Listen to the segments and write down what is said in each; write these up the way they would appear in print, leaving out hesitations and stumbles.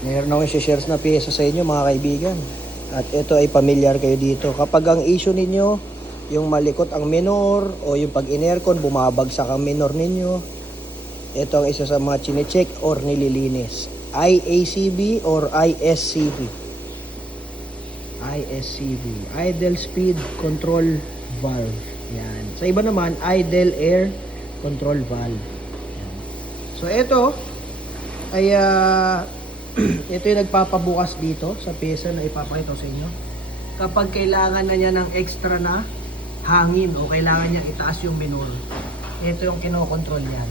Meron akong share na pyesa sa inyo mga kaibigan. At ito ay pamilyar kayo dito. Kapag ang issue ninyo, yung malikot ang minor o yung pag in-aircon, bumabagsak ang minor ninyo, ito ang isa sa mga chinecheck or nililinis. IACV or ISCV. ISCV. Idle Speed Control Valve. Yan. Sa iba naman, Idle Air Control Valve. Yan. So ito ay ito yung nagpapabukas dito sa pyesa na ipapakita ko sa inyo. Kapag kailangan na niya ng extra na hangin o kailangan niya itaas yung minor, ito yung kinokontrol niyan.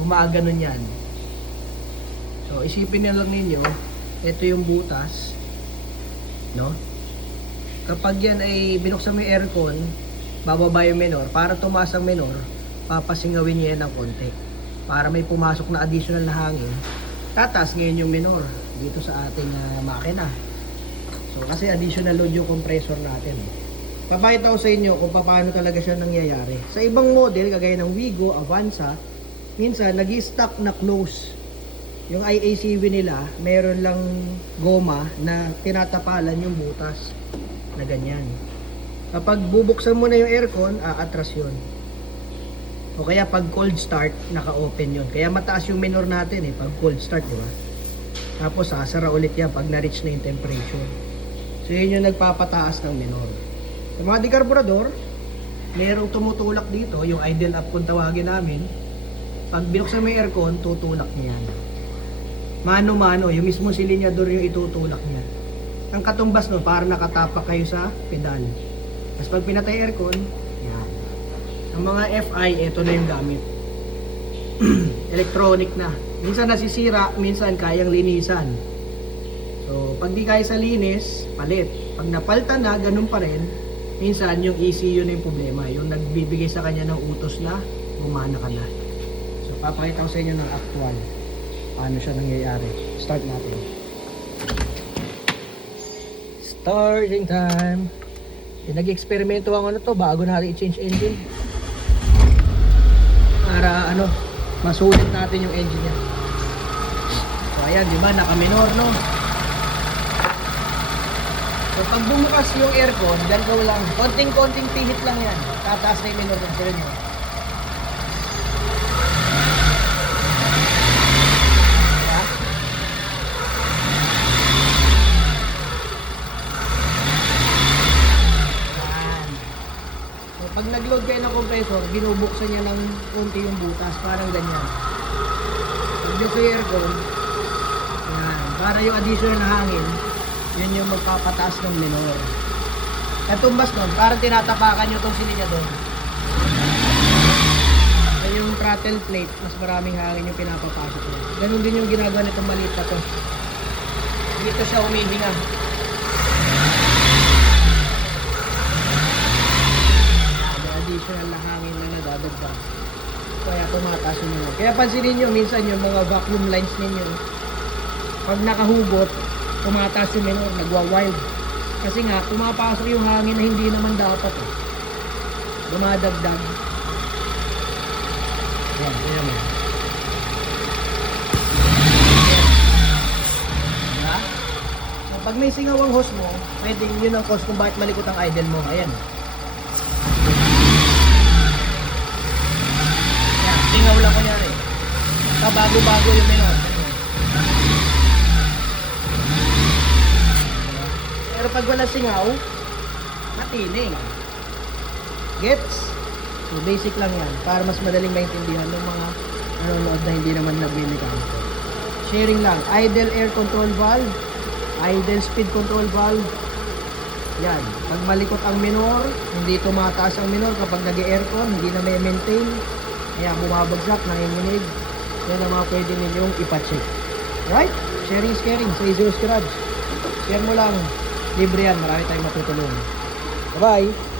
Gumaganon yan. So isipin niyo lang ninyo, ito yung butas, no? Kapag yan ay binuksan mo yung aircon, bababa yung minor. Para tumaas ang minor, papasingawin niya yan ng konti. Para may pumasok na additional na hangin, tataas ngayon yung minor dito sa ating makina. So kasi additional load yung compressor natin. Papakita ko sa inyo kung paano talaga siya nangyayari. Sa ibang model, kagaya ng Wigo, Avanza, minsan nag-stock na close. Yung IACV nila, meron lang goma na tinatapalan yung butas na ganyan. Kapag bubuksan mo na yung aircon, aatras yun. O kaya pag cold start, naka-open yun. Kaya mataas yung minor natin pag cold start, di ba? Tapos sasara ulit yan pag na-reach na yung temperature. So yun yung nagpapataas ng minor. Sa mga dekarburador, merong tumutulak dito, yung idle up kung tawagin namin. Pag binuksan mo yung aircon, tutulak niya yan. Mano-mano, yung mismo silinyador yung itutulak niya. Ang katumbas no, para nakatapak kayo sa pedal. Tapos pag pinatay aircon, yan. Ang mga FI, ito na yung gamit. Electronic na. Minsan nasisira, minsan kayang linisan. So, pag di kaya sa linis, palit. Pag napalta na, ganun pa rin. Minsan, yung ECU na yung problema. Yung nagbibigay sa kanya ng utos na, gumana ka na. So, papakita ko sa inyo ng actual. Paano siya nangyayari. Start natin. Starting time. Nag-eksperimento ako na to bago natin i-change engine. Para masulit natin yung engine niya. So ayan, di ba, naka-minor, no? So pag bumukas yung aircon, ganito lang, konting-konting pihit lang yan. Tataas na yung minor control nyo. Pag nag-load kayo ng compressor, binubuksan niya ng konti yung butas, parang ganyan. Pag yung aircon, yan, para yung additional na hangin, yun yung magpapataas ng minor. Katumbas nun, parang tinatapakan nyo itong silinyador. So yung throttle plate, mas maraming hangin yung pinapapasok nyo. Ganun din yung ginagawa nitong maliit na to. Dito siya humihinga. Additional na hangin na nadadagdag. Kaya tumataas yung minor. Kaya pansinin nyo, minsan yung mga vacuum lines ninyo, pag nakahugot, tumataas yung minor, nagwa-wild. Kasi nga, pumapasok yung hangin na hindi naman dapat. Dumadagdag. Yan, yan mo. Diba? So, pag may singaw ang hose mo, pwedeng yun ang cause kung bakit malikot ang idle mo. Ayan. Singaw lang ko niya rin. Bago-bago yung minor. Pero pag wala singaw, matining. Gets? So basic lang yan. Para mas madaling maintindihan ng mga nanonood na hindi naman nagme-mechanical. Sharing lang. Idle air control valve. Idle speed control valve. Yan. Pag malikot ang minor, hindi tumataas ang minor kapag nag-aircon, hindi na may maintain. Kaya bumabagsak, nanginginig. Yan ang mga pwede ninyong ipacheck. Right? Sharing is caring sa Izo's Garage. Share mo lang. Libre yan. Marami tayong matutulungan. Bye-bye!